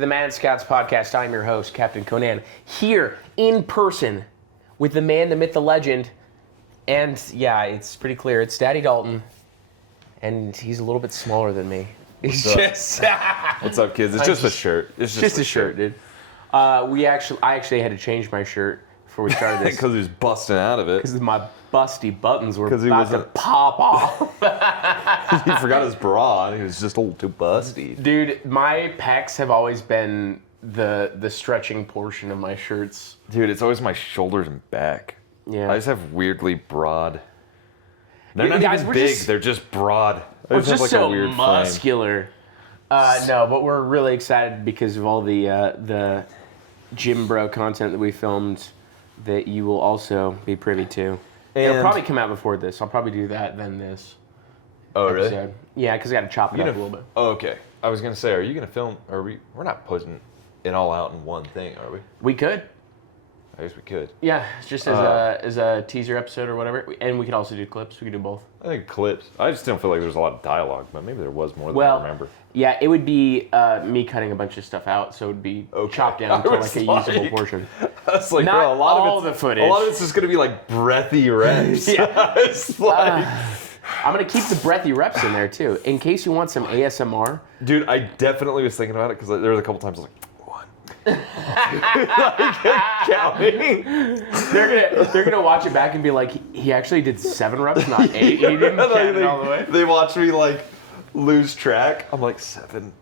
to the ManScouts podcast. I'm your host, Captain Conan, here in person with the man, the myth, the legend. And yeah, it's pretty clear. It's Daddy Dalton. And he's a little bit smaller than me. He's just... What's up, kids? It's just a shirt. It's just a shirt, dude. I actually had to change my shirt before we started this. Because he was busting out of it. Because my busty buttons were about to pop off. He forgot his bra and he was just a little too busty. Dude, my pecs have always been the stretching portion of my shirts. Dude, it's always my shoulders and back. Yeah. I just have weirdly broad. They're not even big, they're just broad. We're just like so a weird muscular. No, but we're really excited because of all the gym bro content that we filmed that you will also be privy to. It'll probably come out before this. I'll probably do that, then this. Oh, episode. really? Yeah, because I got to chop it up a little bit. Oh, okay. I was going to say, are you going to film? We're not putting it all out in one thing, are we? We could. I guess we could. Yeah, just as a teaser episode or whatever. And we could also do clips. We could do both. I think clips. I just don't feel like there's a lot of dialogue, but maybe there was more than I remember. Yeah, it would be me cutting a bunch of stuff out, so it would be chopped down to like a usable portion. I was like, not bro, a lot all of the footage. A lot of it's just going to be like breathy reps. Yeah. It's like... I'm going to keep the breathy reps in there, too, in case you want some ASMR. Dude, I definitely was thinking about it because there was a couple times I was like, like counting. They're gonna watch it back and be like, he actually did 7 reps, not 8. He didn't count it all the way. They watch me like lose track. I'm like 7,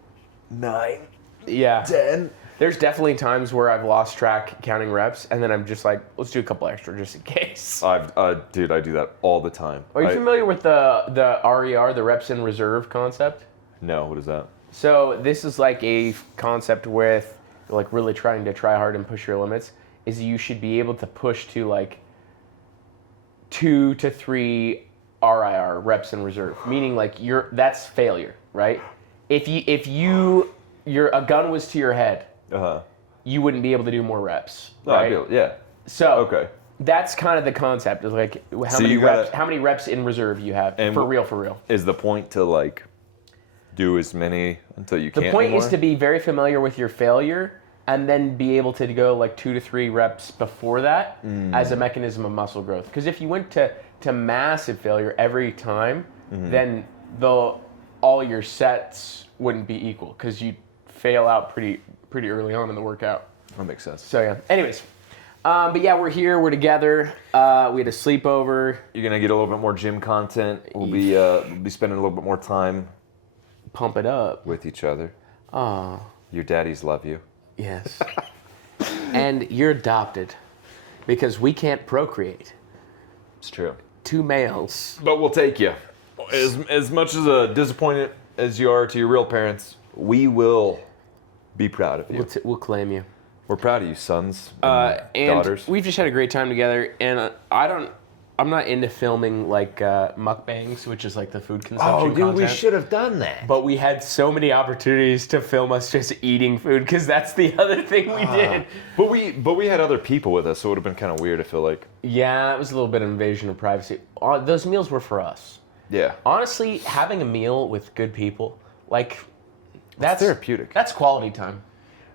9, 10. There's definitely times where I've lost track counting reps, and then I'm just like, let's do a couple extra just in case. Dude, I do that all the time. Are you familiar with the RER, the reps in reserve concept? No, what is that? So this is like a concept with like really trying to try hard and push your limits, is you should be able to push to like 2 to 3 RIR, reps in reserve, meaning like that's failure, right? If a gun was to your head, you wouldn't be able to do more reps, right? Yeah. So that's kind of the concept of like how many reps in reserve you have, for real. Is the point to like do as many until you can't The point anymore? is to be very familiar with your failure and then be able to go like 2 to 3 reps before that as a mechanism of muscle growth. Because if you went to massive failure every time, then all your sets wouldn't be equal because you'd fail out pretty early on in the workout. That makes sense. So yeah. Anyways, but yeah, we're here. We're together. We had a sleepover. You're gonna get a little bit more gym content. We'll be spending a little bit more time. Pump it up with each other. Oh, your daddies love you. Yes. And you're adopted because we can't procreate. It's true. 2 males. But we'll take you. As much as disappointed as you are to your real parents, we will be proud of you. We'll claim you. We're proud of you, sons and daughters. We've just had a great time together, and I'm not into filming like mukbangs, which is like the food consumption content. We should have done that. But we had so many opportunities to film us just eating food because that's the other thing we did. But we had other people with us, so it would have been kind of weird. I feel like. Yeah, it was a little bit of invasion of privacy. Those meals were for us. Yeah. Honestly, having a meal with good people, like that's therapeutic. That's quality time.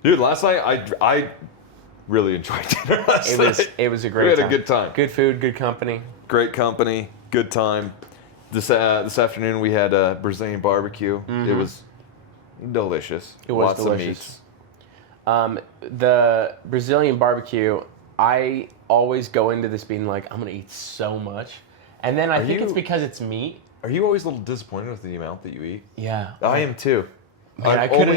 Dude, last night I really enjoyed dinner last night. It was a great time. We had a good time. Good food, good company. Great company, good time. This afternoon we had a Brazilian barbecue. It was delicious. It was Lots delicious. of meats. The Brazilian barbecue, I always go into this being like, I'm going to eat so much. And then I think it's because it's meat. Are you always a little disappointed with the amount that you eat? Yeah. I am too. Man, I could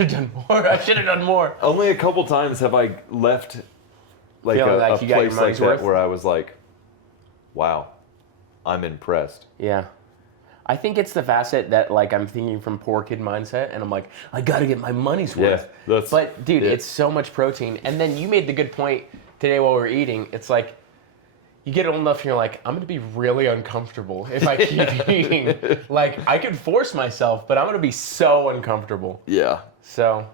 have done more. I should have done more. Only a couple times have I left like a place like that where I was like, wow, I'm impressed. Yeah. I think it's the facet that like I'm thinking from poor kid mindset, and I'm like, I gotta get my money's worth. Yeah, but dude, it's so much protein. And then you made the good point today while we were eating. It's like you get old enough and you're like, I'm gonna be really uncomfortable if I keep eating. Like I could force myself, but I'm gonna be so uncomfortable. Yeah. So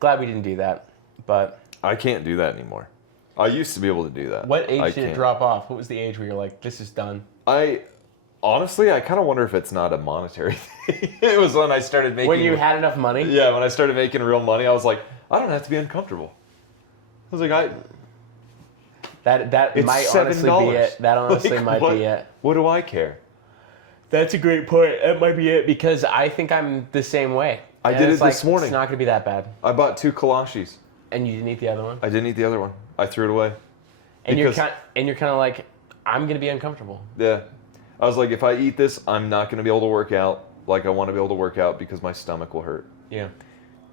glad we didn't do that. But I can't do that anymore. I used to be able to do that. What age did it drop off? What was the age where you're like, this is done? Honestly, I kind of wonder if it's not a monetary thing. It was when I started making... When you had enough money? Yeah, when I started making real money, I was like, I don't have to be uncomfortable. I was like, That it's might honestly $7. be it. That honestly might be it. What do I care? That's a great point. That might be it because I think I'm the same way. I did it this morning. It's not going to be that bad. I bought 2 kolaches. And you didn't eat the other one? I didn't eat the other one. I threw it away. And you're kind of like, I'm going to be uncomfortable. Yeah. I was like, if I eat this, I'm not going to be able to work out like I want to be able to work out because my stomach will hurt. Yeah.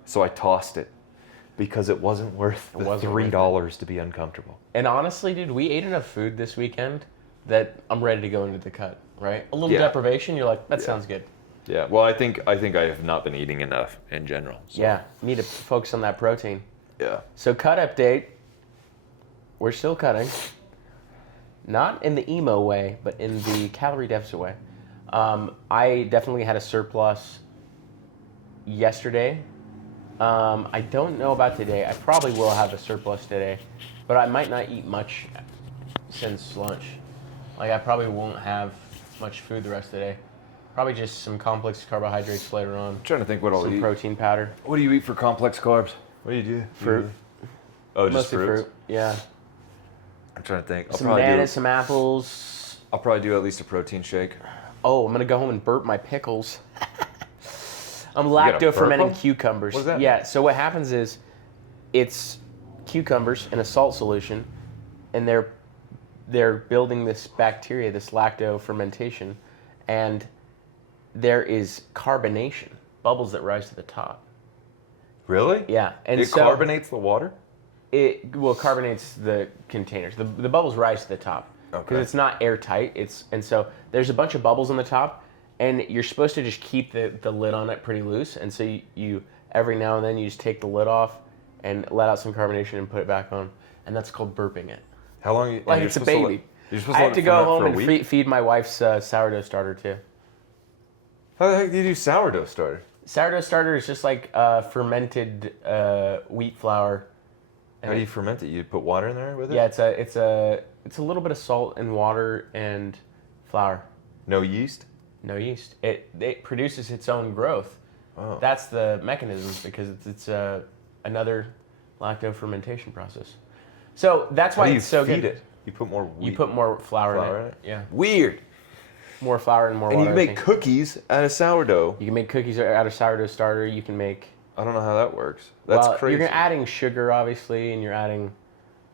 So I tossed it because it wasn't worth the $3 to be uncomfortable. And honestly, dude, we ate enough food this weekend that I'm ready to go into the cut, right? A little deprivation, you're like, that sounds good. Yeah. Well, I think I have not been eating enough in general. So. Yeah. Need to focus on that protein. Yeah. So cut update. We're still cutting. Not in the emo way, but in the calorie deficit way. I definitely had a surplus yesterday. I don't know about today. I probably will have a surplus today, but I might not eat much since lunch. Like I probably won't have much food the rest of the day. Probably just some complex carbohydrates later on. I'm trying to think what I'll eat. Some protein powder. What do you eat for complex carbs? What do you do? Fruit. Oh, just mostly fruits? fruit. Yeah. I'm trying to think. Some bananas, some apples. I'll probably do at least a protein shake. Oh, I'm going to go home and burp my pickles. I'm lacto-fermenting cucumbers. What does that mean? Yeah, so what happens is it's cucumbers in a salt solution, and they're building this bacteria, this lacto-fermentation, and there is carbonation, bubbles that rise to the top. Really? Yeah. And it carbonates the water? It carbonates the containers. The bubbles rise to the top because it's not airtight. And so there's a bunch of bubbles on the top, and you're supposed to just keep the lid on it pretty loose. And so you every now and then you just take the lid off and let out some carbonation and put it back on, and that's called burping it. How long? Like it's a baby. I have to go home and feed my wife's sourdough starter too. How the heck do you do sourdough starter? Sourdough starter is just like fermented wheat flour. How do you ferment it? You put water in there with it? Yeah, it's a little bit of salt and water and flour. No yeast? No yeast. It produces its own growth. Oh. That's the mechanism because it's another lacto fermentation process. So that's why it's so good. Feed it? You put more wheat. You put more flour in it. Yeah. Weird. More flour and more water. And you can make cookies out of sourdough. You can make cookies out of sourdough starter. You can make... I don't know how that works. That's crazy. You're adding sugar, obviously, and you're adding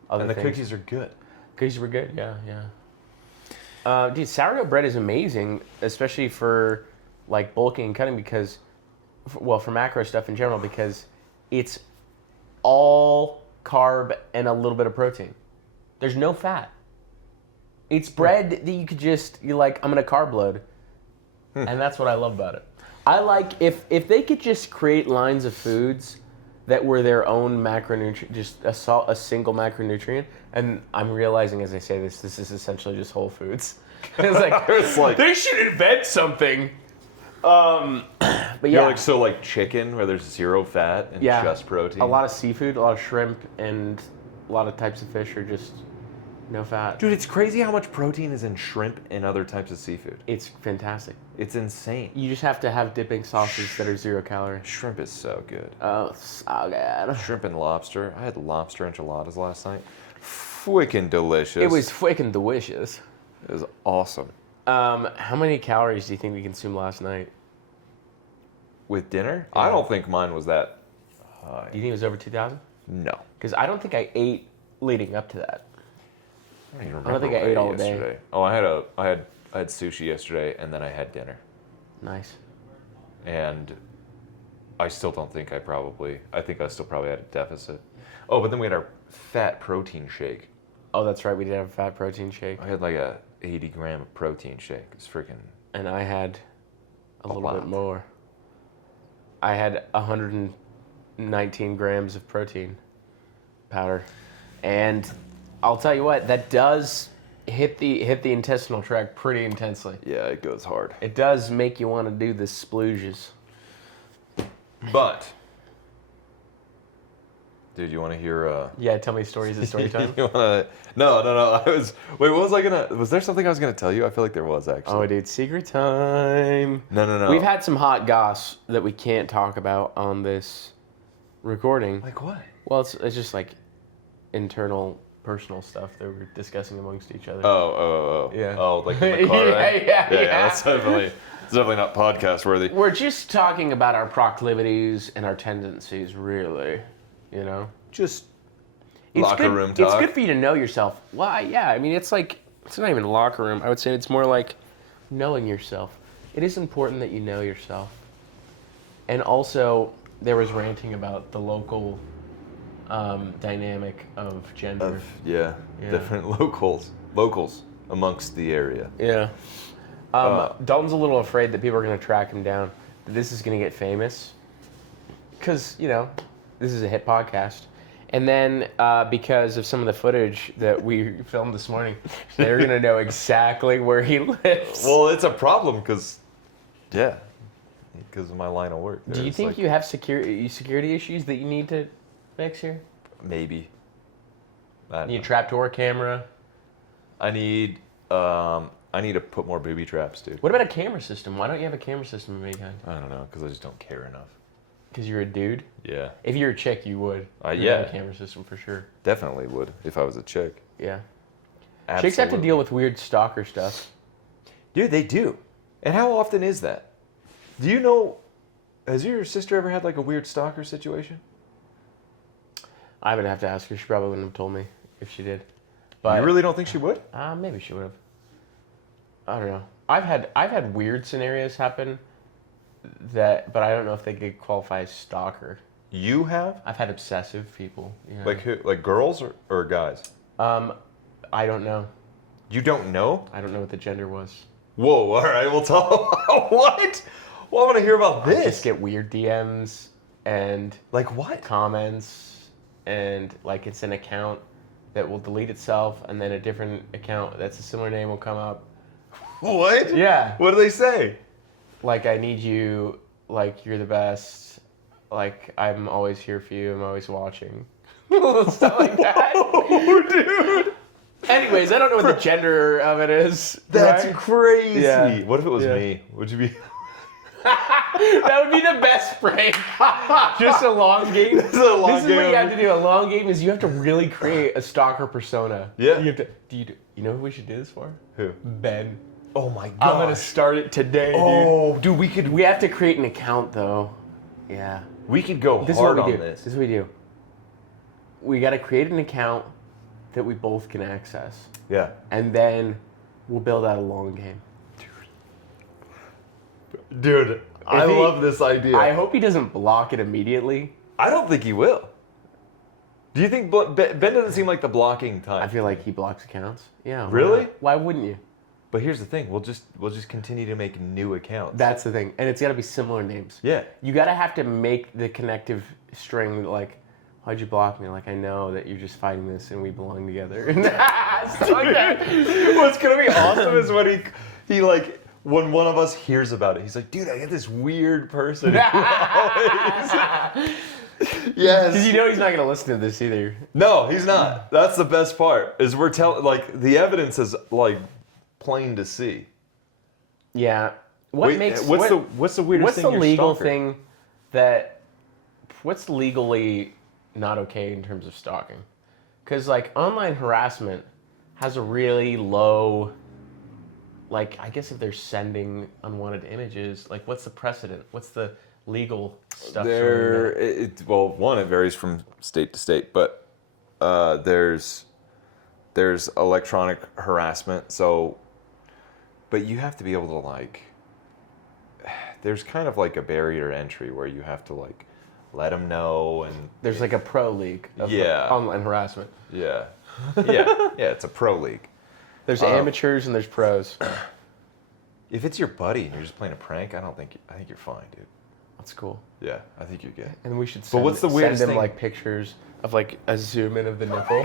other things. And the cookies are good. Cookies were good, yeah. Dude, sourdough bread is amazing, especially for like bulking and cutting because, for macro stuff in general, because it's all carb and a little bit of protein. There's no fat. It's bread that you could you're like, I'm gonna carb load. And that's what I love about it. I like if they could just create lines of foods that were their own macronutrient, just a single macronutrient. And I'm realizing as I say this is essentially just whole foods. It's like they should invent something. But yeah, You're like chicken where there's zero fat and just protein. A lot of seafood, a lot of shrimp, and a lot of types of fish are just no fat. Dude, it's crazy how much protein is in shrimp and other types of seafood. It's fantastic. It's insane. You just have to have dipping sauces that are 0 calorie. Shrimp is so good. Oh, so good. Shrimp and lobster. I had lobster enchiladas last night. Freaking delicious. It was freaking delicious. It was awesome. How many calories do you think we consumed last night? With dinner? Yeah. I don't think mine was that high. Do you think it was over 2,000? No. Because I don't think I ate leading up to that. I don't think I ate all day. Oh, I had sushi yesterday, and then I had dinner. Nice. And I still don't think I think I still probably had a deficit. Oh, but then we had our fat protein shake. Oh, that's right. We did have a fat protein shake. I had like a 80-gram protein shake. It's freaking. And I had a little bit more. I had 119 grams of protein powder, and I'll tell you what, that does hit the intestinal tract pretty intensely. Yeah, it goes hard. It does make you want to do the splooges. But, dude, you want to hear? Yeah, tell me stories of story time. You wanna? No. Wait, what was I gonna? Was there something I was gonna tell you? I feel like there was actually. Oh, dude, secret time. No. We've had some hot goss that we can't talk about on this recording. Like what? Well, it's just like internal personal stuff that we're discussing amongst each other. Oh. Yeah. Oh, like in the car, right? Yeah. That's definitely not podcast worthy. We're just talking about our proclivities and our tendencies, really. You know? Just It's locker good, room talk. It's good for you to know yourself. Well, yeah, I mean, it's not even locker room. I would say it's more like knowing yourself. It is important that you know yourself. And also, there was ranting about the local dynamic of gender. Yeah, different locals amongst the area. Yeah. Dalton's a little afraid that people are going to track him down, that this is going to get famous. Because, this is a hit podcast. And then because of some of the footage that we filmed this morning, they're going to know exactly where he lives. Well, it's a problem because of my line of work. Do you think you have security issues that you need to fix here? Maybe. You need a trapdoor camera? I need to put more booby traps, dude. What about a camera system? Why don't you have a camera system of any kind? I don't know, because I just don't care enough. Because you're a dude? Yeah. If you're a chick, you would. You'd Yeah. have a camera system for sure. Definitely would, if I was a chick. Yeah. Absolutely. Chicks have to deal with weird stalker stuff. Dude, they do. And how often is that? Do you know, has your sister ever had like a weird stalker situation? I would have to ask her. She probably wouldn't have told me if she did. But You really don't think she would? maybe she would have. I don't know. I've had weird scenarios happen but I don't know if they could qualify as stalker. You have? I've had obsessive people. Yeah. Like who? Like girls or guys? I don't know. You don't know? I don't know what the gender was. Whoa, all right, we'll talk. What? Well, I want to hear about I this. just get weird DMs and Like what? comments, and like it's an account that will delete itself, and then a different account that's a similar name will come up. What? Yeah. What do they say? Like, I need you, like, you're the best, like, I'm always here for you, I'm always watching. Stuff like that. Oh, dude. Anyways, I don't know what the gender of it is. That's right? crazy. Yeah. What if it was Yeah. me? Would you be? That would be the best prank. Just a long game. This is a long This is game. what you have to do. A long game is you have to really create a stalker persona. Yeah. You have to. You know who we should do this for? Who? Ben. Oh my god. I'm gonna start it today, dude. Oh, dude, We have to create an account though. Yeah. we could go This is hard what we on do. this. This is what we do. We got to create an account that we both can access, Yeah. and then we'll build out a long game. Dude, I he- love this idea. I hope he doesn't block it immediately. I don't think he will. Do you think Ben doesn't seem like the blocking type? I feel like he blocks accounts. Yeah. why Really? not? Why wouldn't you? But here's the thing: we'll just continue to make new accounts. That's the thing, and it's got to be similar names. Yeah. You got to have to make the connective string like, why'd you block me? Like, I know that you're just fighting this and we belong together. Stuff like that. What's gonna be awesome is when he like when one of us hears about it, he's like, dude, I get this weird person. Yes. Because you know he's not going to listen to this either. No, he's not. That's the best part. Is we're telling like the evidence is like plain to see. Yeah. What's the weirdest what's the weirdest what's thing the you're legal stalking? thing what's legally not okay in terms of stalking? Because like online harassment has a really low, like, I guess if they're sending unwanted images, like what's the precedent? What's the legal stuff? Well, one, it varies from state to state, but there's electronic harassment. So, but you have to be able to like. There's kind of like a barrier to entry where you have to like let them know, and There's like a pro league of Yeah. online harassment. yeah, it's a pro league. There's amateurs and there's pros. If it's your buddy and you're just playing a prank, I think you're fine, dude. That's cool. Yeah, I think you're good. And we should what's the weirdest send him thing? like pictures of like a zoom in of the nipple.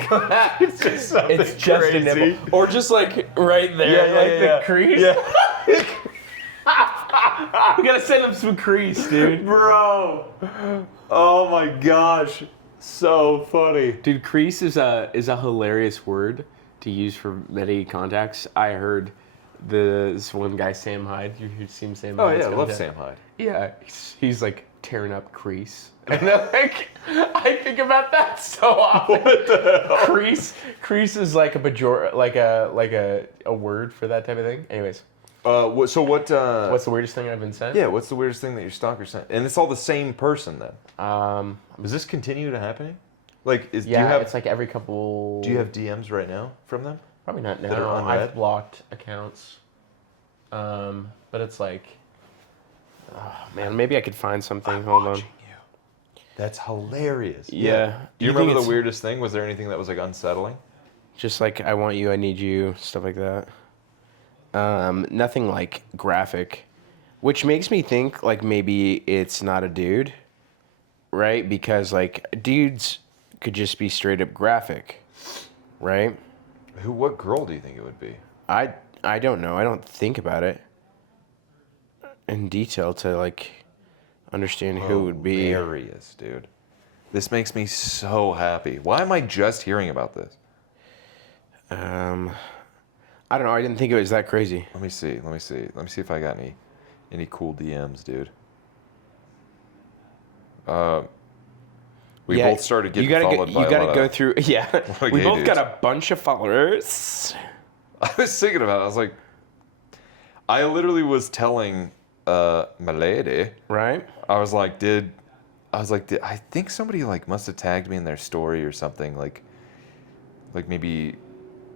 It's just something It's just a nipple. Or just like right there, the crease. Yeah. We gotta send him some crease, dude. Bro. Oh my gosh. So funny. Dude, crease is a hilarious word to use for many contacts. I heard this one guy, Sam Hyde. You've seen Sam Oh Hyde's yeah, I love contact? Sam Hyde. Yeah, he's like tearing up crease. And like, I think about that so often. What the hell? Crease is like a word for that type of thing. Anyways. What's What's the weirdest thing I've been sent? Yeah, what's the weirdest thing that your stalker sent? And it's all the same person then. Does this continue to happening? Like, do you have? It's like every couple. Do you have DMs right now from them? Probably not now. That are unread? I've blocked accounts. But it's like, oh man, maybe I could find something. Hold on. You. That's hilarious. Yeah. Do you remember the weirdest thing? Was there anything that was like unsettling? Just like I want you, I need you, stuff like that. Nothing like graphic, which makes me think like maybe it's not a dude, right? Because like dudes could just be straight up graphic, right? What girl do you think it would be? I don't know. I don't think about it in detail to like understand who it would be. Hilarious, dude. This makes me so happy. Why am I just hearing about this? I don't know. I didn't think it was that crazy. Let me see if I got any cool DMs, dude. We both started getting followed by a lot of... You gotta go through... Yeah. We both dudes. got a bunch of followers. I was thinking about it. I was like... I literally was telling my lady... Right? I think somebody like must have tagged me in their story or something. Like maybe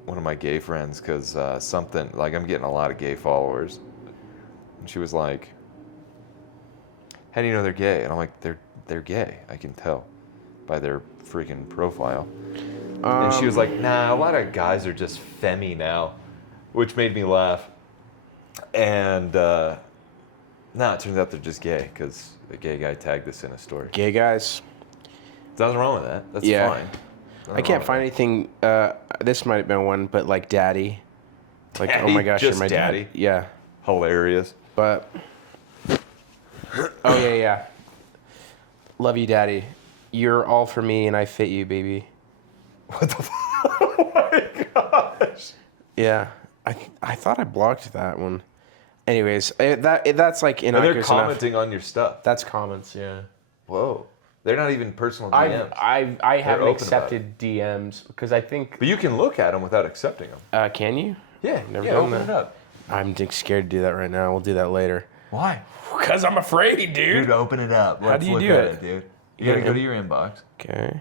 one of my gay friends, because something... Like, I'm getting a lot of gay followers. And she was like... How do you know they're gay? And I'm like, they're gay. I can tell by their freaking profile. And she was like, nah, a lot of guys are just femmy now, which made me laugh. And it turns out they're just gay because a gay guy tagged us in a story. Gay guys. There's nothing wrong with that. That's fine. I can't find anything. This might have been one, but like daddy. Like, Daddy? oh my gosh, Just you're my daddy? dad. Yeah. Hilarious. But... Oh, yeah. Love you, daddy. You're all for me, and I fit you, baby. What the fuck? Oh my gosh. Yeah. I thought I blocked that one. Anyways, that's like And innocuous they're commenting on your stuff. That's comments, yeah. Whoa. They're not even personal DMs. I haven't open accepted DMs because I think... But you can look at them without accepting them. Can you? Yeah. Never yeah, done open that. it up. I'm scared to do that right now. We'll do that later. Why? Because I'm afraid, dude. Dude, open it up. How do you do it? Dude. You gotta go to your inbox. Okay.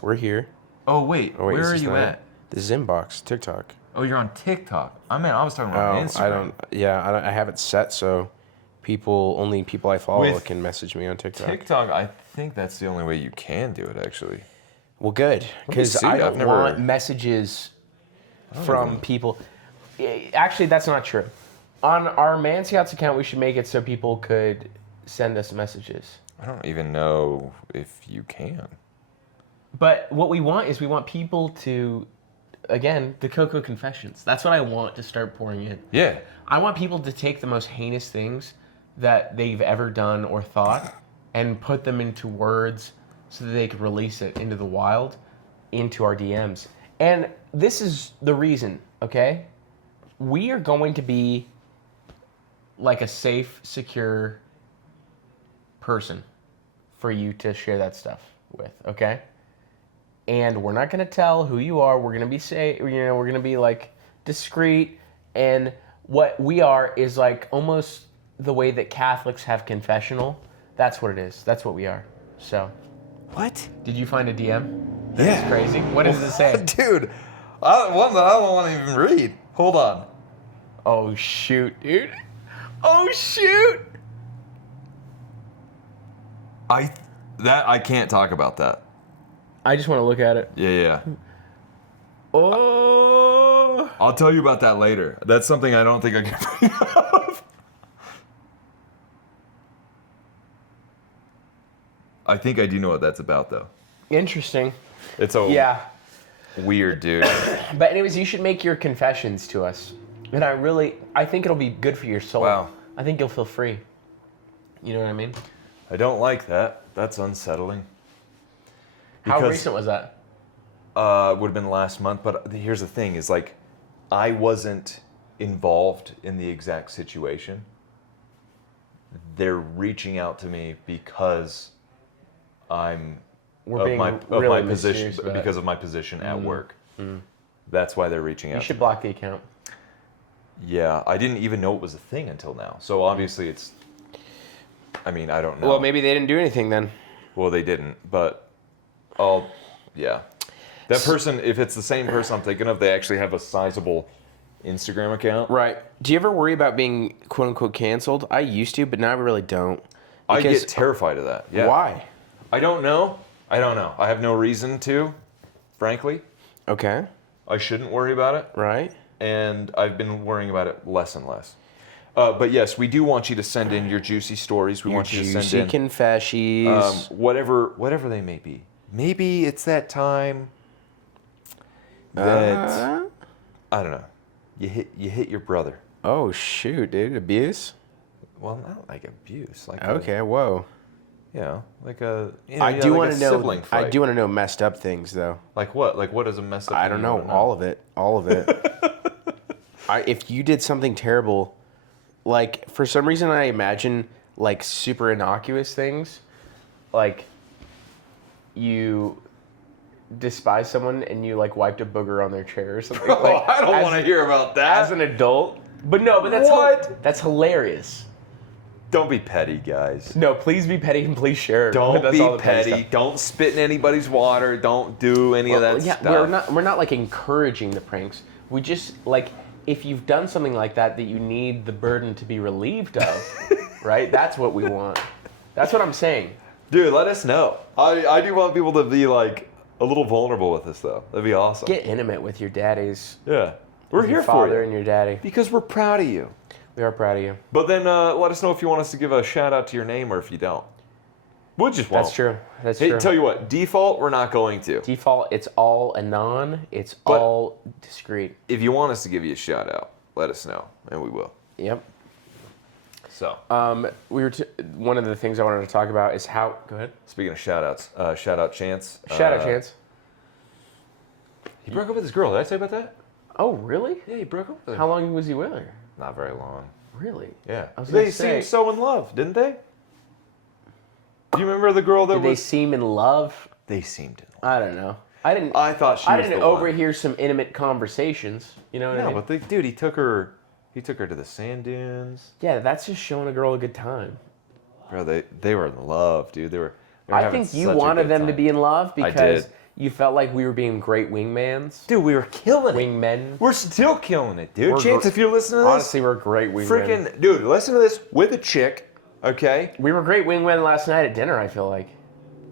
We're here. Oh, wait. Where is are this you not at? it? This is inbox, TikTok. Oh, you're on TikTok. I was talking about Instagram. I have it set so only people I follow With can message me on TikTok. TikTok, I think that's the only way you can do it, actually. Well, good. Because see. I don't I've never- want messages from people. Actually, that's not true. On our ManScouts account, we should make it so people could send us messages. I don't even know if you can. But what we want is people to, again, the Coco Confessions. That's what I want to start pouring in. Yeah. I want people to take the most heinous things that they've ever done or thought and put them into words so that they could release it into the wild, into our DMs. And this is the reason, okay? We are going to be like a safe, secure person for you to share that stuff with, okay? And we're not going to tell who you are. We're going to be we're going to be like discreet. And what we are is like almost the way that Catholics have confessional. That's what it is. That's what we are. So. What? Did you find a DM? Yeah. That's crazy. What does it say? Dude, one that I don't want to even read. Hold on. Oh, shoot, dude. Oh, shoot. I can't talk about that. I just want to look at it. Yeah. Oh. I'll tell you about that later. That's something I don't think I can bring up. I think I do know what that's about, though. Interesting. It's weird, dude. But anyways, you should make your confessions to us. And I think it'll be good for your soul. Wow. I think you'll feel free. You know what I mean? I don't like that. That's unsettling. How recent was that? Would have been last month, but here's the thing: is like, I wasn't involved in the exact situation. they're reaching out to me because I'm We're of being my really position mysterious about it. because of my position at work. That's why they're reaching out. You should to me. block the account. Yeah, I didn't even know it was a thing until now. So obviously it's. I mean, I don't know. Well, maybe they didn't do anything then. Well, they didn't, but yeah. That person, if it's the same person I'm thinking of, they actually have a sizable Instagram account. Right. Do you ever worry about being quote unquote canceled? I used to, but now I really don't. I Because- get terrified of that. Yeah. Why? I don't know. I have no reason to, frankly. Okay. I shouldn't worry about it, Right. and I've been worrying about it less and less. But yes, we do want you to send in your juicy stories. We want you to send Juicy in confessions. whatever they may be. Maybe it's that time that I don't know. You hit your brother. Oh shoot, dude! Abuse? Well, not like abuse. Like Okay, whoa. like a. I do like want a to know. sibling I fight. do want to know messed up things though. Like what? Like what is a messed up? I thing don't you know wanna all of it. All of it. If you did something terrible, like for some reason I imagine like super innocuous things, like you despise someone and you like wiped a booger on their chair or something. Like, I don't as- want to hear about that. as an adult. But no, but that's What? that's hilarious. Don't be petty, guys. No, please be petty and please share. Don't That's be all the petty. stuff. Don't spit in anybody's water. Don't do any of that Yeah, stuff. we're not like encouraging the pranks. We just like if you've done something like that you need the burden to be relieved of, right? That's what we want. That's what I'm saying. Dude, let us know. I do want people to be like a little vulnerable with this though. That'd be awesome. Get intimate with your daddies. Yeah. We're Your here for father you. and your daddy. Because we're proud of you. We are proud of you. But then let us know if you want us to give a shout out to your name or if you don't. We just won't. That's true. That's Hey, true. tell you what, default, we're not going to. Default, it's all anon. It's But- all discreet. If you want us to give you a shout out, let us know, and we will. Yep. So, One of the things I wanted to talk about is how. Go ahead. speaking of shout outs, shout out Chance. Shout out, Chance. He broke up with his girl. Did I say about that? Oh, really? Yeah, he broke up with her. How long was he with her? Not very long. Really? Yeah. I was gonna They say- seemed so in love, didn't they? Do you remember the girl that Did they was... seem in love? They seemed in love. I don't know. I thought she was didn't the one. overhear some intimate conversations. You know what I No, mean? but dude, he took her to the sand dunes. Yeah, that's just showing a girl a good time. Bro, they were in love, dude. They were I having think you such a wanted good them to time. be in love I because did. you felt like we were being great wingmans. Dude, we were killing it. Wingmen. We're still killing it, dude. We're Chance, gr- if you're listening to this, Honestly, we're great wingmen. freaking dude, listen to this with a chick, okay? We were great wingmen last night at dinner, I feel like.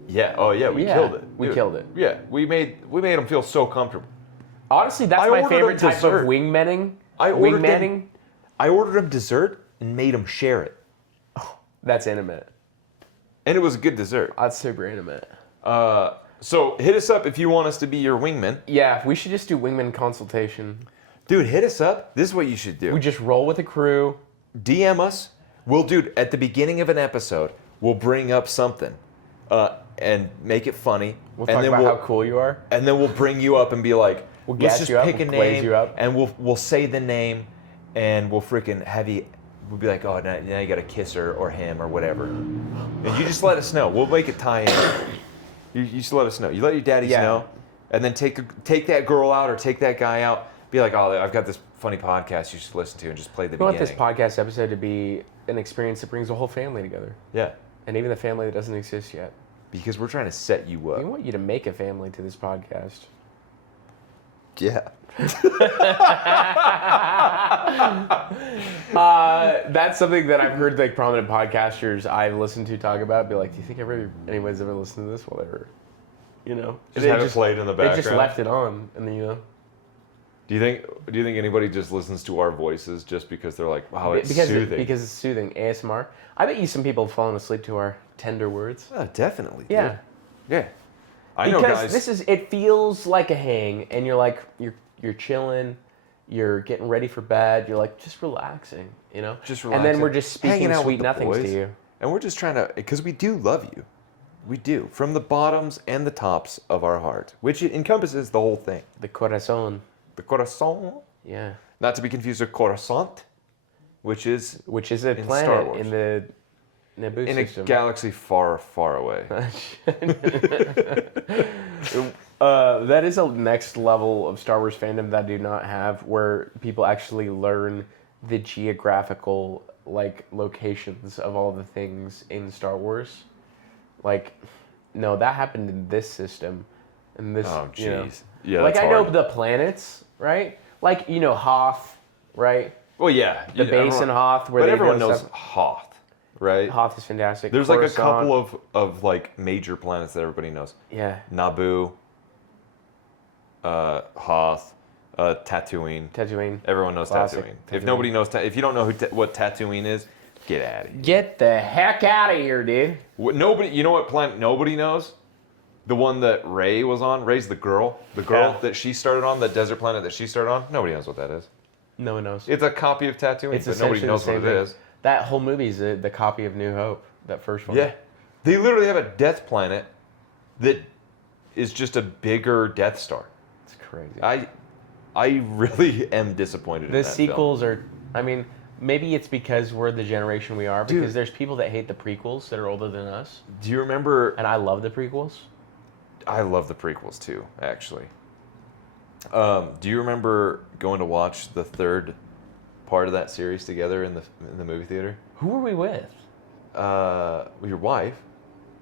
Yeah. Oh yeah, we Yeah, killed it. we dude. killed it. Yeah, we made them feel so comfortable. Honestly, that's I my ordered favorite them type dessert. of wingmanning. I ordered them- Wingmanning. I ordered them dessert and made them share it, That's intimate. and it was a good dessert. That's super intimate. So hit us up if you want us to be your wingman, Yeah, we should just do wingman consultation. dude. Hit us up. This is what you should do. We just roll with a crew. DM us. Dude, at the beginning of an episode, we'll bring up something, and make it funny. We'll and talk then about how cool you are. And then we'll bring you up and be like, We'll let's gas just you up, pick a we'll blaze name, you up. and we'll say the name, and we'll freaking have you. We'll be like, oh, now you got to kiss her or him or whatever, and you just let us know. We'll make it tie in. You just let us know. You let your daddies Yeah. know, and then take that girl out or take that guy out. Be like, oh, I've got this funny podcast you should listen to, and just play the We want this beginning. podcast episode to be an experience that brings the whole family together. Yeah, And even the family that doesn't exist yet. because we're trying to set you We up. want you to make a family to this podcast. Yeah. That's something that I've heard like prominent podcasters I've listened to talk about. Be like, do you think anybody's ever listened to this? Well, ever, you know, Just have it played in the They just background? left it on, and then Do you think anybody just listens to our voices just because they're like, wow, it's soothing? because it's soothing ASMR. I bet you some people have fallen asleep to our tender words. Oh, definitely. Dude. Yeah. Yeah. I know Because guys. it feels like a hang, and you're like you're chilling, you're getting ready for bed, you're like just relaxing, you know. Just And then relaxing, we're just hanging speaking out with sweet the nothings boys. to you. And we're just trying to, because we do love you. We do. From the bottoms and the tops of our heart, which it encompasses the whole thing. The corazón. The corazon. Yeah. Not to be confused with Coruscant, which is Which is a Star planet Wars. in the Naboo in system. a galaxy far, far away. That is a next level of Star Wars fandom that I do not have, where people actually learn the geographical locations of all the things in Star Wars. No, that happened in this system, and this. Oh, you know. jeez. Yeah, Like that's I know hard. the planets, right? Like Hoth, right? Well, yeah. The base in Hoth, where but they everyone build knows stuff. Hoth, right? Hoth is fantastic. There's Coruscant, like a couple of like major planets that everybody knows. Yeah. Naboo, Hoth, Tatooine. Tatooine. Everyone knows Classic. Tatooine. If nobody knows, if you don't know what Tatooine is, get out of here. Get the heck out of here, dude. Nobody, you know what planet nobody knows? The one that Rey was on. Rey's the girl. The girl Yeah. that she started on, the desert planet that she started on. Nobody knows what that is. No one knows. It's a copy of Tatooine, It's but nobody essentially knows the what same it thing. is. That whole movie is the copy of New Hope. That first one. Yeah. They literally have a death planet that is just a bigger Death Star. It's crazy. I really am disappointed in The that sequels are. I mean, maybe it's because we're the generation we are. Because Dude. there's people that hate the prequels that are older than us, film. Do you remember? and I love the prequels. I love the prequels too, actually. Do you remember going to watch the third part of that series together in the movie theater? Who were we with? With your wife.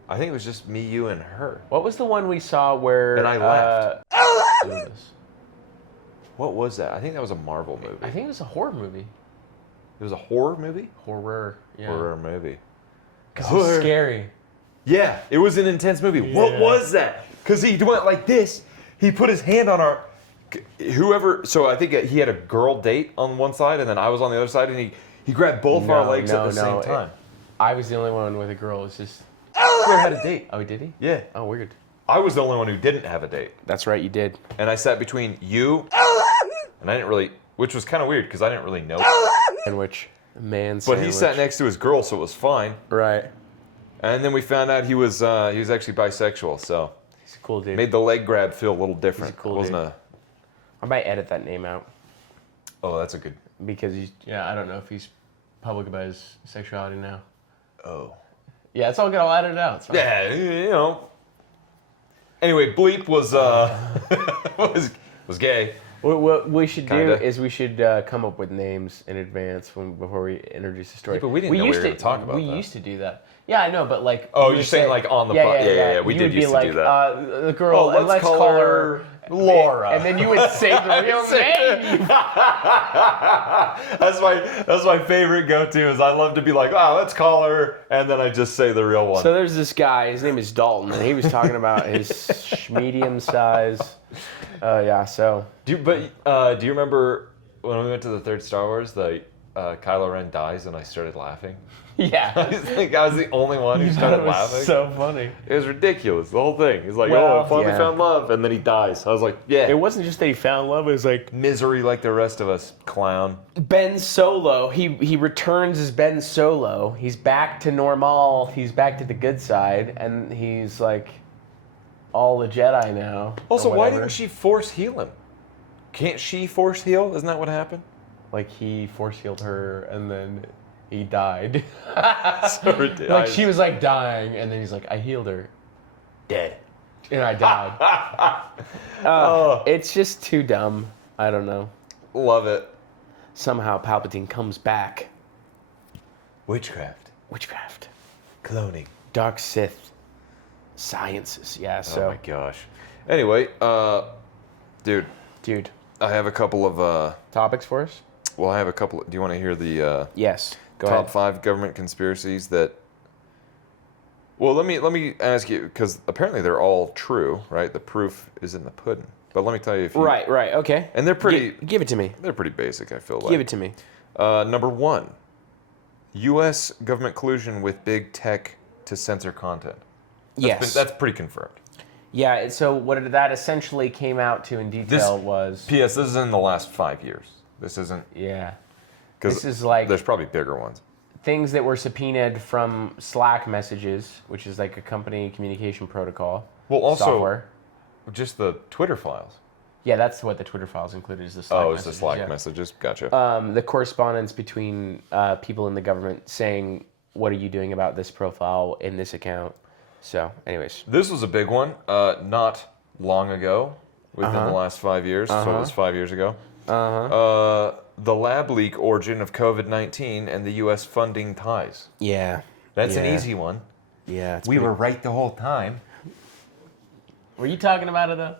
I think it was just me, you, and her. What was the one we saw where? And I left. It What was that? I think that was a Marvel movie. I think it was a horror movie. It was a horror movie? Horror. Yeah. Horror movie. Because it was scary. Yeah, it was an intense movie. What Yeah. was that? Because he went like this. He put his hand on our... So I think he had a girl date on one side, and then I was on the other side, and he grabbed both our legs at the same time. I was the only one with a girl. It's just. We had a date. Oh, did he? Yeah. Oh, weird. I was the only one who didn't have a date. That's right, you did. And I sat between you, and I didn't really... Which was kind of weird, because I didn't really know. Sandwich. Man But sandwich. he sat next to his girl, so it was fine. Right. And then we found out he was actually bisexual, so He's a cool dude. made the leg grab feel a little different. He's a cool It wasn't dude. I might edit that name out Oh, that's a good. because he's. Yeah, I don't know if he's public about his sexuality now. Oh. Yeah, it's all good. I'll edit it out. It's fine. Yeah, you know. Anyway, Bleep was was gay. What we should Kinda. do is we should come up with names in advance before we introduce the story. Yeah, but we didn't know we were gonna talk about We that. used to do that. Yeah, I know, but like. Oh, you you're would saying say- like on the pod. Yeah. We You did would used be to like, do that. The girl, Oh, and let's call her Laura. and then you would say the real name. That's my favorite go-to is I love to be like, let's call her, and then I just say the real one. So there's this guy. His name is Dalton, and he was talking about his medium size. Yeah. So. Do you remember when we went to the third Star Wars, Kylo Ren dies and I started laughing? Yeah. I think I was the only one who started laughing. So funny. It was ridiculous, the whole thing. He's like, Well, I finally yeah. found love, and then he dies. I was like, yeah. It wasn't just that he found love. It was like Misery like the rest of us, clown. Ben Solo. He returns as Ben Solo. He's back to normal. He's back to the good side, and he's like all the Jedi now. or Also, why whatever. didn't she force heal him? Can't she force heal? Isn't that what happened? Like he force healed her, and then he died. So ridiculous. Like she was like dying, and then he's like, I healed her, dead, and I died. It's just too dumb. I don't know. Love it. Somehow Palpatine comes back. Witchcraft. Witchcraft. Cloning. Dark Sith. Sciences. Yeah, so. Oh my gosh. Anyway, dude, Dude. I have a couple of, Topics for us? do you want to hear the Yes. Go top ahead. 5 government conspiracies that... Well, let me ask you, because apparently they're all true, right? The proof is in the pudding. But let me tell you if you... Right, okay. And they're pretty... Give it to me. They're pretty basic, I feel like. Give it to me. Number 1, U.S. government collusion with big tech to censor content. Yes. That's pretty confirmed. Yeah, so what that essentially came out to in detail was... P.S. This is in the last 5 years. This isn't... Yeah. Because This is like there's probably bigger ones. things that were subpoenaed from Slack messages, which is like a company communication protocol. Well, also, software. just the Twitter files. Yeah, that's what the Twitter files included is the Slack Oh, it's the messages, Slack yeah. messages. Gotcha. The correspondence between people in the government saying what are you doing about this profile in this account? So, anyways. This was a big one. Not long ago, within the last 5 years. So it was 5 years ago. The lab leak origin of COVID-19 and the U.S. funding ties. Yeah. That's an easy one. Yeah. We were right the whole time. Were you talking about it, though?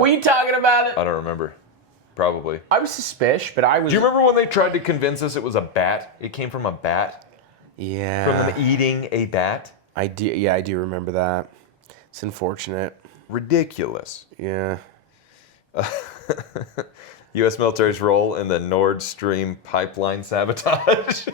Were you talking about it? I don't remember. Probably. I was suspicious, but I was... Do you remember when they tried to convince us it was a bat? It came from a bat? Yeah. From them eating a bat? I do. Yeah, I do remember that. It's unfortunate. Ridiculous. Yeah. U.S. military's role in the Nord Stream pipeline sabotage.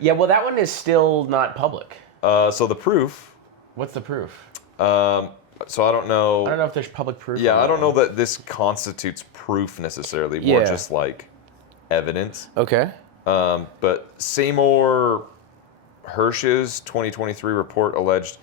Yeah, well, that one is still not public. So the proof. What's the proof? So I don't know. I don't know if there's public proof. Yeah, I don't know that this constitutes proof necessarily. More just like evidence. Okay. But Seymour Hersh's 2023 report alleged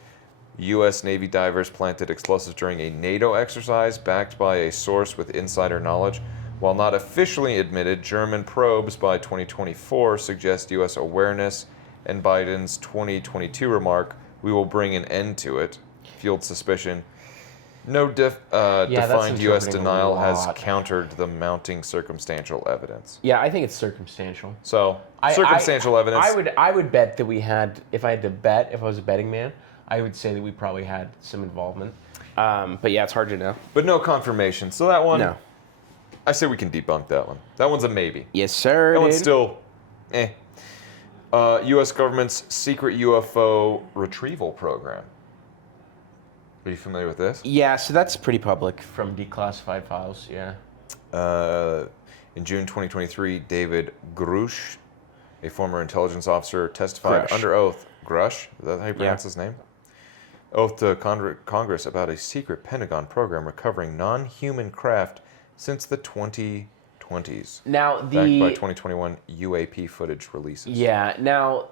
U.S. Navy divers planted explosives during a NATO exercise backed by a source with insider knowledge. While not officially admitted, German probes by 2024 suggest U.S. awareness, and Biden's 2022 remark, "We will bring an end to it," fueled suspicion. No defined U.S. denial has countered the mounting circumstantial evidence. Yeah, I think it's circumstantial. So, circumstantial evidence. I would bet that we had, if I had to bet, if I was a betting man, I would say that we probably had some involvement. But yeah, it's hard to know. But no confirmation. So that one, no. I say we can debunk that one. That one's a maybe. Yes, sir. That one's still, U.S. government's secret UFO retrieval program. Are you familiar with this? Yeah, so that's pretty public from declassified files, yeah. In June 2023, David Grush, a former intelligence officer, testified under oath. Grush? Is that how you pronounce his name? Oath to Congress about a secret Pentagon program recovering non-human craft since the 2020s. Now, backed by 2021 UAP footage releases. Yeah, now,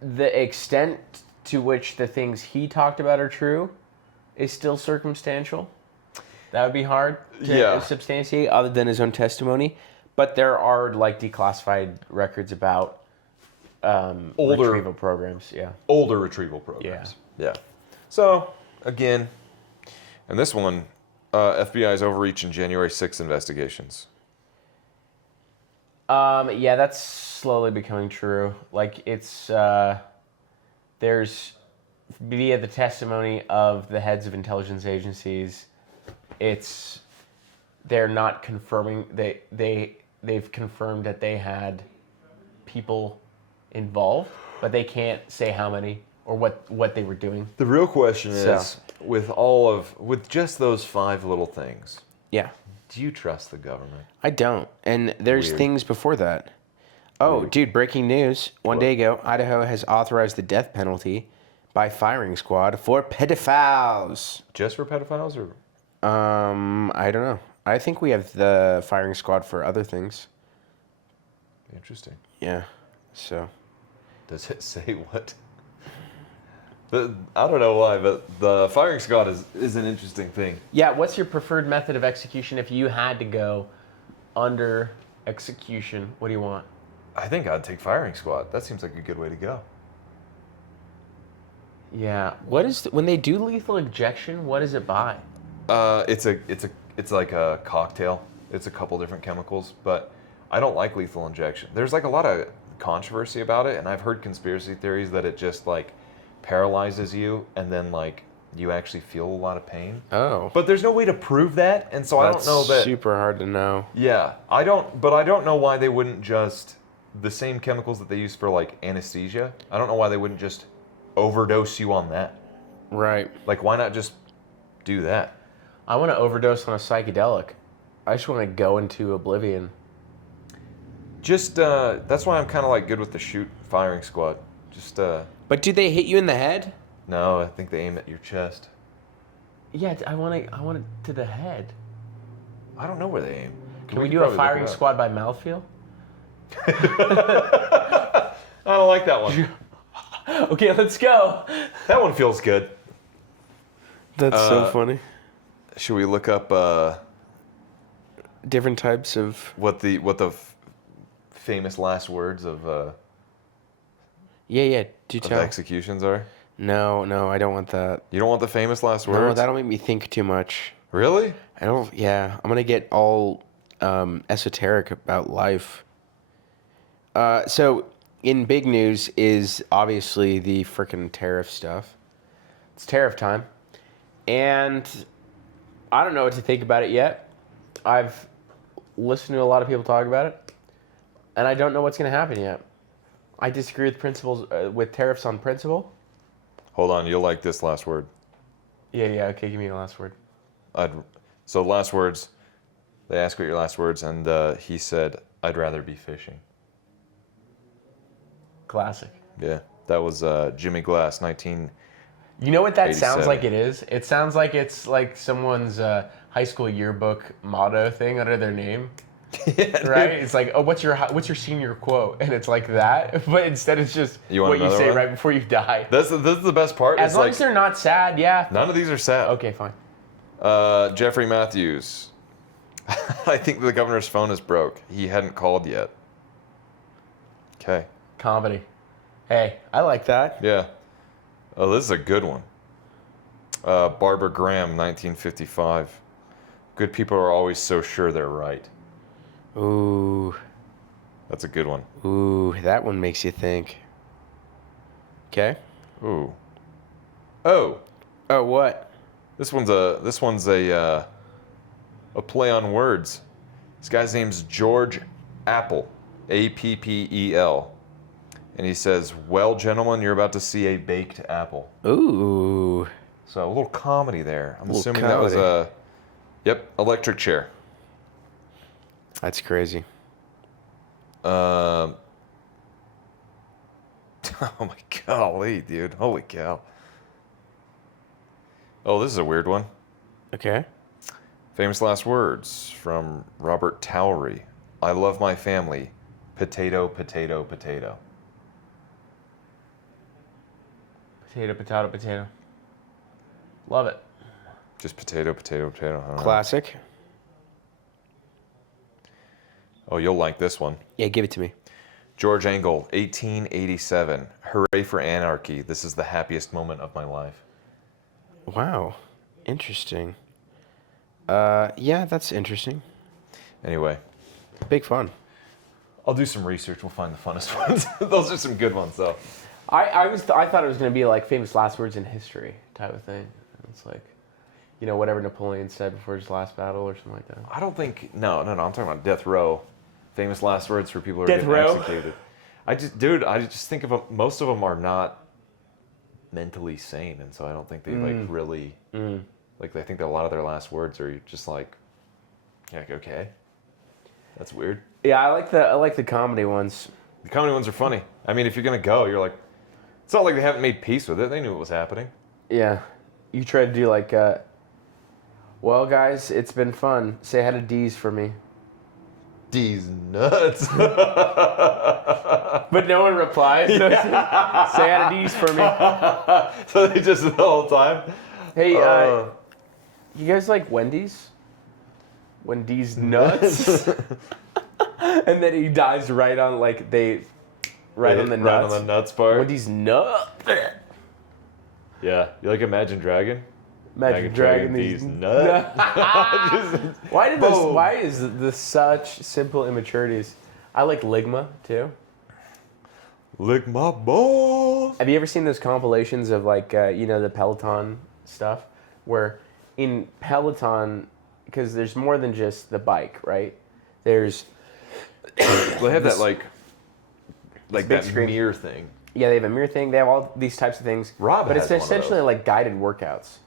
the extent to which the things he talked about are true is still circumstantial. That would be hard to substantiate other than his own testimony. But there are like declassified records about older retrieval programs. Yeah. Older retrieval programs. Yeah. So, again, and this one, FBI's overreach in January 6th investigations. Yeah, that's slowly becoming true. Like it's there's via the testimony of the heads of intelligence agencies, they're not confirming they've confirmed that they had people involved, but they can't say how many or what they were doing. The real question is with just those 5 little things. Yeah. Do you trust the government? I don't. And there's things before that. Oh, dude, breaking news. One day ago, Idaho has authorized the death penalty by firing squad for pedophiles. Just for pedophiles or? I don't know. I think we have the firing squad for other things. Interesting. Yeah. So. Does it say what? I don't know why, but the firing squad is an interesting thing. Yeah, what's your preferred method of execution if you had to go under execution? What do you want? I think I'd take firing squad. That seems like a good way to go. Yeah. What is when they do lethal injection? What is it by? It's like a cocktail. It's a couple different chemicals, but I don't like lethal injection. There's like a lot of controversy about it, and I've heard conspiracy theories that it just like paralyzes you, and then like you actually feel a lot of pain. Oh. But there's no way to prove that, and so I don't know that. That's super hard to know. Yeah, I don't know why they wouldn't just the same chemicals that they use for like anesthesia. I don't know why they wouldn't just overdose you on that. Right. Like, why not just do that? I want to overdose on a psychedelic. I just want to go into oblivion. Just that's why I'm kind of like good with the firing squad. Just But do they hit you in the head? No, I think they aim at your chest. Yeah, I want it to the head. I don't know where they aim. Can we do a firing squad by mouthfeel? I don't like that one. Okay, let's go. That one feels good. That's so funny. Should we look up different types of what the famous last words of Yeah. Do tell. executions are? No, I don't want that. You don't want the famous last No, words? that'll make me think too much. Really? I don't. Yeah, I'm gonna get all esoteric about life. So in big news is obviously the frickin' tariff stuff. It's tariff time, and I don't know what to think about it yet. I've listened to a lot of people talk about it, and I don't know what's gonna happen yet. I disagree with principles with tariffs on principle. Hold on, you'll like this last word. Yeah. Okay, give me the last word. So last words, they asked what your last words, and he said, I'd rather be fishing. Classic. Yeah, that was Jimmy Glass, 19... You know what that sounds 87. like it is? It sounds like it's like someone's high school yearbook motto thing under their name. Yeah, Right? dude. It's like, oh, what's your senior quote? And it's like that, but instead it's just You want what you another say one? right before you die. This is the best part. As It's long like, as they're not sad, yeah. none of these are sad. Okay, fine. Jeffrey Matthews. I think the governor's phone is broke. He hadn't called yet. Okay. Comedy. Hey, I like that. Yeah. Oh, this is a good one. Barbara Graham, 1955. Good people are always so sure they're right. Ooh, That's a good one. that one makes you think. Okay. Ooh. Oh, Oh, what? this one's a play on words. This guy's name's George Apple, Appel, and he says, "Well, gentlemen, you're about to see a baked apple." Ooh. So a little comedy there. I'm Little assuming that was comedy. electric chair. That's crazy. Oh my golly, dude. Holy cow. Oh, this is a weird one. Okay. Famous last words from Robert Towery. I love my family. Potato, potato, potato. Potato. Love it. Just potato, potato, potato. I don't know. Classic. Oh, you'll like this one. Yeah, give it to me. George Engel, 1887. Hooray for anarchy. This is the happiest moment of my life. Wow. Interesting. Yeah, that's interesting. Anyway, Big fun. I'll do some research. We'll find the funnest ones. Those are some good ones, though. I thought it was going to be like famous last words in history type of thing. It's like, whatever Napoleon said before his last battle or something like that. I don't think... No. I'm talking about death row. Famous last words for people who are Death getting row? executed. I just think of most of them are not mentally sane, and so I don't think they really... Like, I think that a lot of their last words are just like, okay. That's weird. Yeah, I like the comedy ones. The comedy ones are funny. I mean, if you're going to go, you're like... It's not like they haven't made peace with it. They knew what was happening. Yeah. You try to do like, well, guys, it's been fun. Say hi to D's for me. These nuts. But no one replies. So say hi to D's for me. So they just the whole time. Hey, you guys like Wendy's? Wendy's nuts? And then he dies right on, on the nuts. Right on the nuts part. Wendy's nuts. Yeah. You like Imagine Dragon? Imagine dragging these nuts. Why is this such simple immaturities? I like Ligma too. Lick my balls. Have you ever seen those compilations of the Peloton stuff? Where in Peloton, because there's more than just the bike, right? There's They have that like big that screen. mirror thing. Yeah, they have a mirror thing. They have all these types of things. Rob but has it's one of essentially those. like guided workouts.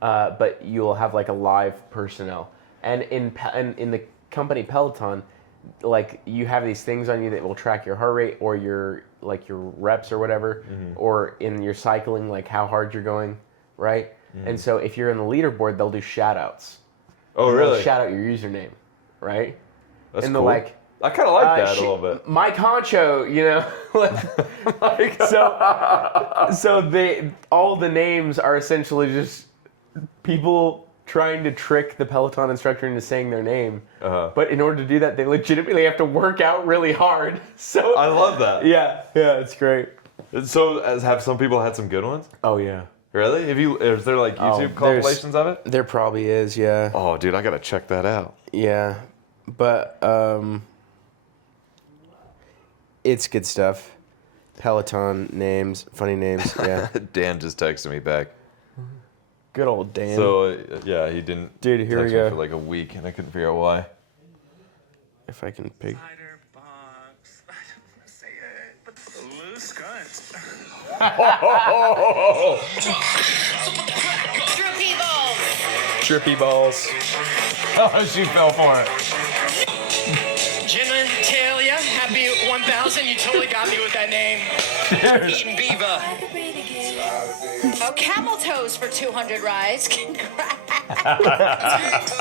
But you'll have like a live personnel. And in the company Peloton, like you have these things on you that will track your heart rate or your reps or whatever, or in your cycling, like how hard you're going, right? And so if you're in the leaderboard, they'll do shout outs. Oh, And really? They'll shout out your username, right? That's and cool. they're like, I kind of like that a little bit. Mike Honcho, so they all the names are essentially just people trying to trick the Peloton instructor into saying their name. But in order to do that, they legitimately have to work out really hard. So I love that. yeah, it's great. So, have some people had some good ones? Oh yeah. Really? Is there like YouTube compilations of it? There probably is, yeah. Oh, dude, I gotta check that out. Yeah, but it's good stuff. Peloton names, funny names, yeah. Dan just texted me back. Good old Dan. So, yeah, he didn't Dude, here text we me go. for like a week, and I couldn't figure out why. If I can pick. Spider box. I don't want to say it, but loose cunt. Droopy balls. Trippy balls. Oh, she fell for it. Genitalia, happy 1000. You totally got me with that name. Eating beaver. Oh, camel toes for 200 rides. Congrats.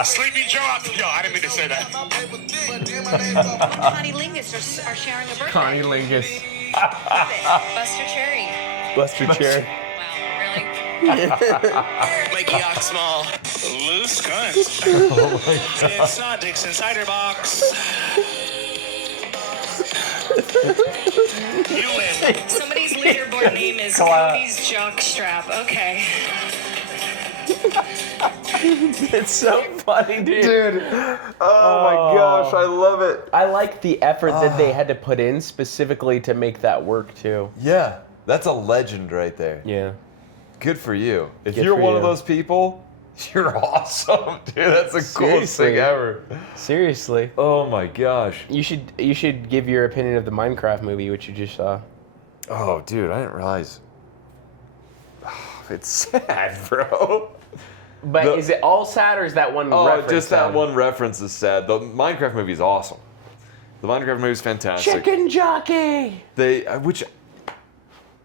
Sleepy Joe. Yo, I didn't mean to say that. Connie Lingus are sharing a birthday. Connie Lingus. Buster Cherry. Buster Chair. Wow, really? Mikey Oxmall. Loose cunt. It's not Dixon Cider Box. You win. Somebody's leaderboard name is Cody's Jockstrap. Okay. It's so funny, dude. Dude. Oh my gosh, I love it. I like the effort that they had to put in specifically to make that work too. Yeah, that's a legend right there. Yeah. Good for you. If Good you're for one of you. those people, you're awesome, dude. That's the coolest thing Seriously. ever. Seriously. Oh my gosh. You should give your opinion of the Minecraft movie, which you just saw. Oh, dude, I didn't realize. It's sad, bro. But The- is it all sad or is that one Oh, reference just that sad? one reference is sad. The Minecraft movie is awesome. The Minecraft movie is fantastic. Chicken jockey. Which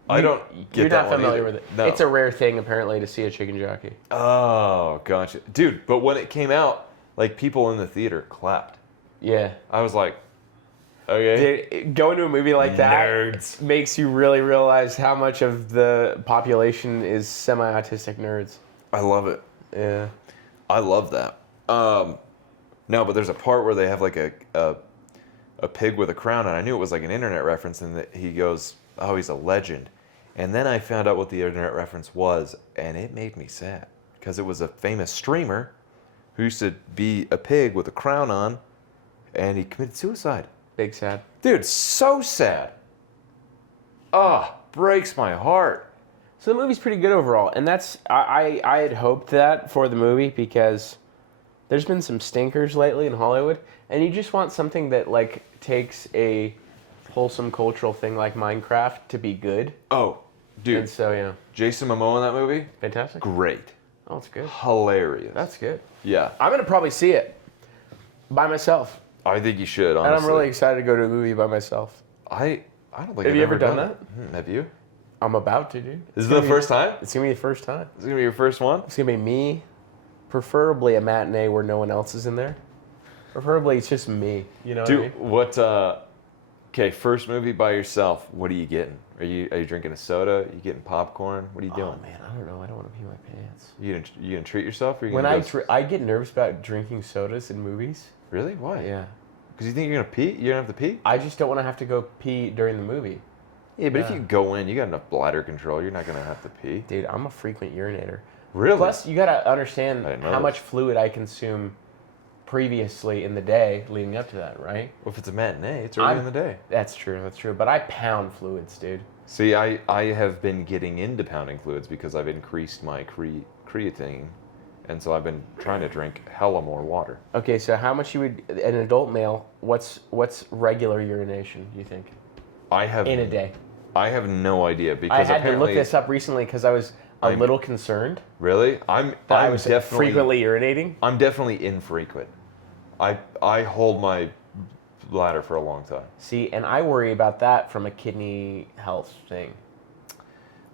I don't get. You're that not one familiar either. with it. No. It's a rare thing apparently to see a chicken jockey. Oh, gotcha, dude. But when it came out, like people in the theater clapped. Yeah. I was like, okay. Dude, going to a movie like that Nerds. makes you really realize how much of the population is semi-autistic nerds. I love it. Yeah. I love that. No, but there's a part where they have like a pig with a crown, and I knew it was like an internet reference, and that he goes, "Oh, he's a legend." And then I found out what the internet reference was, and it made me sad because it was a famous streamer who used to be a pig with a crown on, and he committed suicide. Big sad. Dude, so sad. Breaks my heart. So the movie's pretty good overall, and that's I had hoped that for the movie because there's been some stinkers lately in Hollywood, and you just want something that like takes a wholesome cultural thing like Minecraft to be good. Oh, dude, And so yeah, Jason Momoa in that movie, fantastic. great, Oh, it's good. hilarious. That's good. Yeah, I'm gonna probably see it by myself, I think you should. Honestly, and I'm really excited to go to a movie by myself. I don't think. Have I've you ever done that? Have you? I'm about to, dude. Is it the first time? It's gonna be the first time. Is it gonna be your first one? It's gonna be me, preferably a matinee where no one else is in there. Preferably it's just me. You know what I mean? Dude, what? Okay, first movie by yourself. What are you getting? Are you drinking a soda? Are you getting popcorn? What are you doing? Oh man, I don't know. I don't want to pee my pants. You gonna treat yourself? Or you When gonna I get nervous about drinking sodas in movies. really? Why? Yeah. Because you think you're gonna pee? You don't have to pee? I just don't want to have to go pee during the movie. Yeah, but if Yeah. you go in, you got enough bladder control. You're not gonna have to pee. Dude, I'm a frequent urinator. Really? Plus, you gotta understand I didn't know how this. much fluid I consume previously in the day leading up to that, right? Well, if it's a matinee, it's early I'm- in the day. That's true. That's true. But I pound fluids, dude. See, I have been getting into pounding fluids because I've increased my creatine, and so I've been trying to drink hella more water. Okay, so how much you would an adult male? What's regular urination? Do you think I have in a day? I have no idea I because had to apparently look this up recently because I was a I'm- little concerned really I'm that I I'm was definitely frequently urinating. I'm definitely infrequent. I hold my bladder for a long time. See, and I worry about that from a kidney health thing.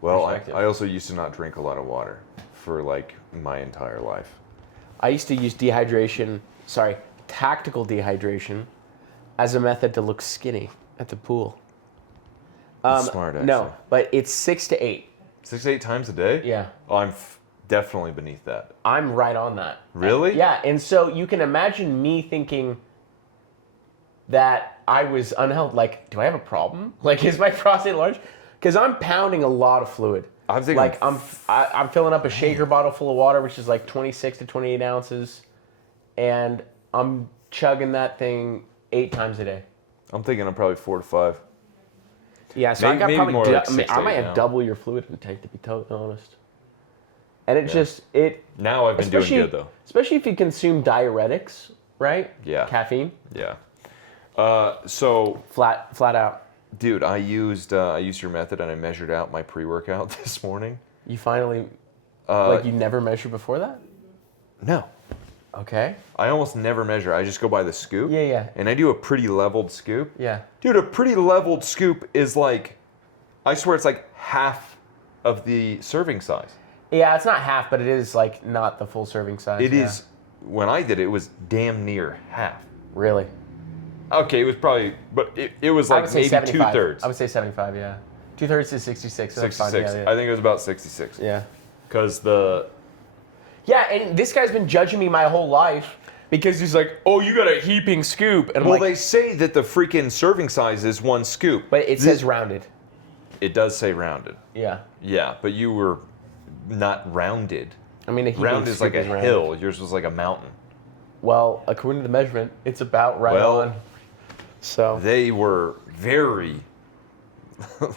Well, Perspective. I also used to not drink a lot of water for like my entire life. I used to use tactical dehydration, as a method to look skinny at the pool. That's smart, actually. No, but it's 6 to 8. 6 to 8 times a day? Yeah. Oh, definitely beneath that. I'm right on that. Really? Yeah, and so you can imagine me thinking that I was unhealthy. Like, do I have a problem? Like, is my prostate large? Because I'm pounding a lot of fluid. I'm thinking, like I'm filling up a shaker bottle full of water, which is like 26 to 28 ounces, and I'm chugging that thing 8 times a day. I'm thinking I'm probably 4 to 5. Yeah, so Maybe- I got maybe probably more like 6 to I might 8 have now. double your fluid intake, to be totally honest. And it Now I've been doing especially- good though. especially if you consume diuretics, right? Yeah. Caffeine, Yeah. So, flat out. dude, I used your method and I measured out my pre-workout this morning. You finally, like you never measured before that? No. Okay. I almost never measure. I just go by the scoop. Yeah, yeah. And I do a pretty leveled scoop. Yeah. Dude, a pretty leveled scoop is like, I swear it's like half of the serving size. Yeah, it's not half, but it is like not the full serving size. It yeah. is, when I did it, it was damn near half. Really. Okay, it was probably, but it was I like would say maybe 75. 2/3. I would say 75. Yeah. 2/3 is 66. So that's fine. 66. Yeah, I think it was about 66. yeah. Because the, Yeah, and this guy's been judging me my whole life because he's like, "Oh, you got a heaping scoop," and I'm well, like, they say that the freaking serving size is 1 scoop. but it says rounded. It does say rounded. Yeah. Yeah, but you were not rounded. I mean, a heaping Round is scoop like a rounded. hill. Yours was like a mountain. Well, according to the measurement, it's about right Well, on. So They were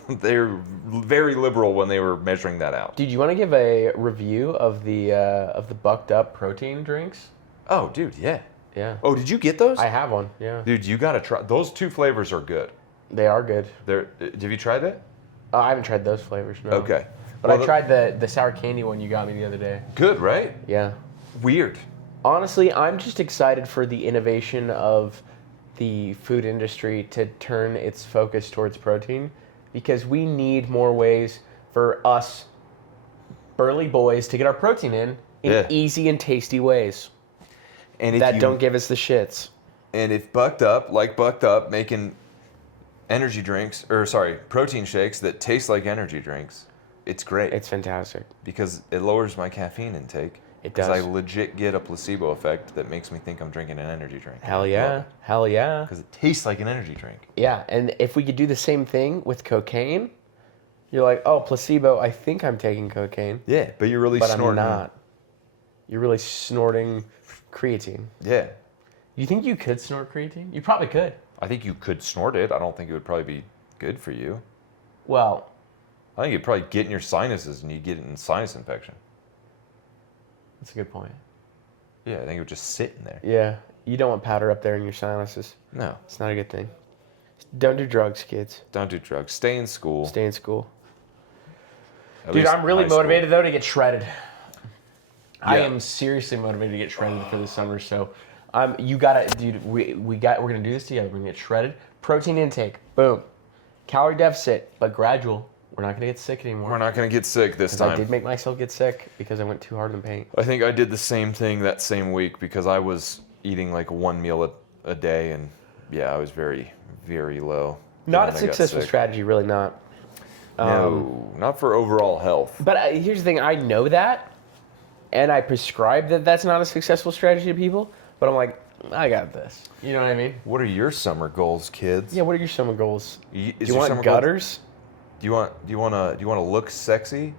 they're very liberal when they were measuring that out. Dude, you want to give a review of the bucked up protein drinks? Oh, dude, yeah. Yeah. Oh, did you get those? I have one. Yeah. Dude, you gotta try. Those 2 flavors are good. They are good. Have you tried that? I haven't tried those flavors. No. Okay. But Well, I tried the sour candy one you got me the other day. Good, right? Yeah. Weird. Honestly, I'm just excited for the innovation of the food industry to turn its focus towards protein, because we need more ways for us burly boys to get our protein in Yeah. easy and tasty ways And if that you, don't give us the shits. And if Bucked Up making energy drinks, or sorry, protein shakes that taste like energy drinks, it's great. It's fantastic. because it lowers my caffeine intake. It Because I does. legit get a placebo effect that makes me think I'm drinking an energy drink. Hell yeah. Hell yeah. Because it tastes like an energy drink. Yeah, and if we could do the same thing with cocaine, you're like, oh, placebo, I think I'm taking cocaine, Yeah, but you're really but snorting. I'm not. You're really snorting creatine. Yeah. You think you could snort creatine? You probably could. I think you could snort it. I don't think it would probably be good for you. Well, I think it'd probably get in your sinuses and you get it in sinus infection. that's a good point. Yeah, I think it would just sit in there. Yeah, you don't want powder up there in your sinuses. No, It's not a good thing. Don't do drugs, kids. don't do drugs. Stay in school. Stay in school. At Dude, least I'm really high school. motivated, though, to get shredded. I Yeah. am seriously motivated to get shredded for the summer, so you gotta, dude, we're gonna do this together. We're gonna get shredded. Protein intake, boom. Calorie deficit, but gradual. We're not gonna get sick anymore. We're not going to get sick this 'Cause I time. did make myself get sick because I went too hard in the paint. I think I did the same thing that same week because I was eating like 1 meal a day and yeah, I was very, very low. Not And a then I got successful sick. strategy, really not. No, not for overall health. But here's the thing, I know that, and I prescribe that that's not a successful strategy to people, but I'm like, I got this. You know what I mean? What are your summer goals, kids? Yeah, what are your summer goals? Is Do you your want summer goal- gutters? Do you want to look sexy?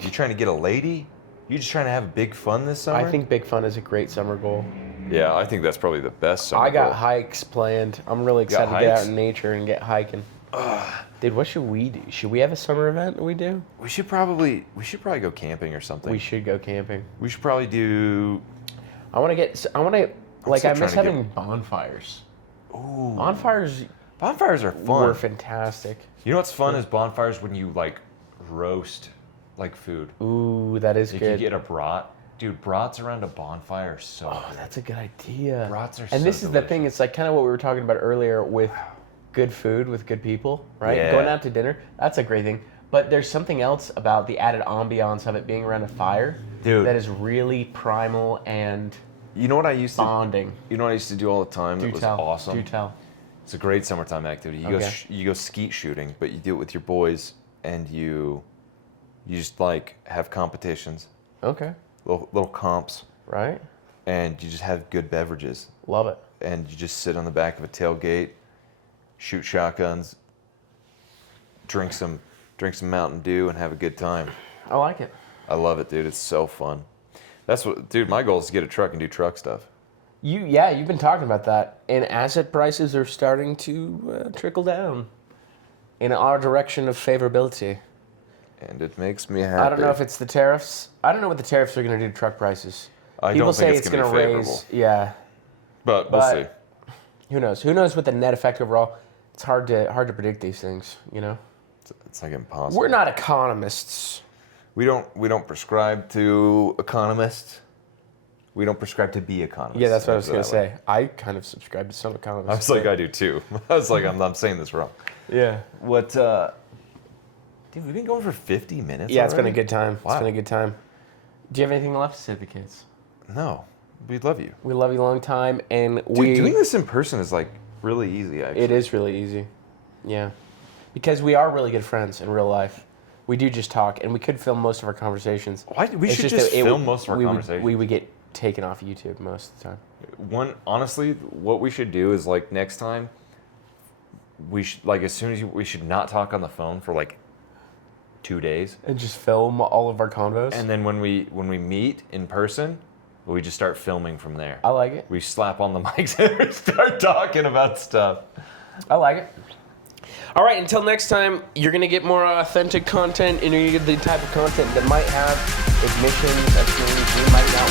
You trying to get a lady? You just trying to have big fun this summer? I think big fun is a great summer goal. Yeah, I think that's probably the best summer I got goal. hikes planned. I'm really got excited to get out hikes? in nature and get hiking. Dude, what should we do? Should we have a summer event that we do? We should probably go camping or something. We should go camping. We should probably do. I want to, like, still I miss trying to having bonfires. Ooh, Bonfires bonfires are fun. were fantastic. You know what's fun is bonfires when you like roast like food. Ooh, that is Like good. you get a brat. Dude, brats around a bonfire are so Oh, good. that's a good idea. Brats are and so this is the thing. delicious. It's like kind of what we were talking about earlier with good food with good people, right? Yeah. Going out to dinner, that's a great thing. But there's something else about the added ambiance of it being around a fire, Dude. that is really primal and You know what I used to bonding. You know what I used to do all the time Do that was tell. awesome? Do tell. It's a great summertime activity. You Okay. you go skeet shooting, but you do it with your boys and you just like have competitions. Okay. little comps, Right. and you just have good beverages. Love it. And you just sit on the back of a tailgate, shoot shotguns, drink some Mountain Dew, and have a good time. I like it. I love it, dude. It's so fun. That's what, dude. My goal is to get a truck and do truck stuff. You've been talking about that, and asset prices are starting to trickle down in our direction of favorability. And it makes me happy. I don't know if it's the tariffs. I don't know what the tariffs are going to do to truck prices. I People don't think say it's going gonna to be raise. favorable. Yeah. But we'll see. Who knows? Who knows what the net effect overall? It's hard to predict these things. You know. It's like impossible. We're not economists. We don't prescribe to economists. We don't prescribe to be economists. Yeah, that's what I was Put going it to that way. say. I kind of subscribe to some economists. I was like, I do too. I was like, I'm saying this wrong. Yeah. What? Dude, we've been going for 50 minutes. Yeah, it's been a already? good time. Wow. It's been a good time. Do you have anything left to say to the kids? No, we love you. We love you a long time, and Dude, doing this in person is like really easy. Actually, It is really easy. Yeah. Because we are really good friends in real life. We do just talk, and we could film most of our conversations. Why? We It's should that just it film would- most of our we conversations. we would get taken off YouTube most of the time. Honestly, what we should do is like next time. We should as soon as we should not talk on the phone for like 2 days, And just film all of our convos. and then when we meet in person, we just start filming from there. I like it. We slap on the mics and start talking about stuff. I like it. All right, until next time, you're going to get more authentic content, and you're going to get the type of content that might have admissions of things we might not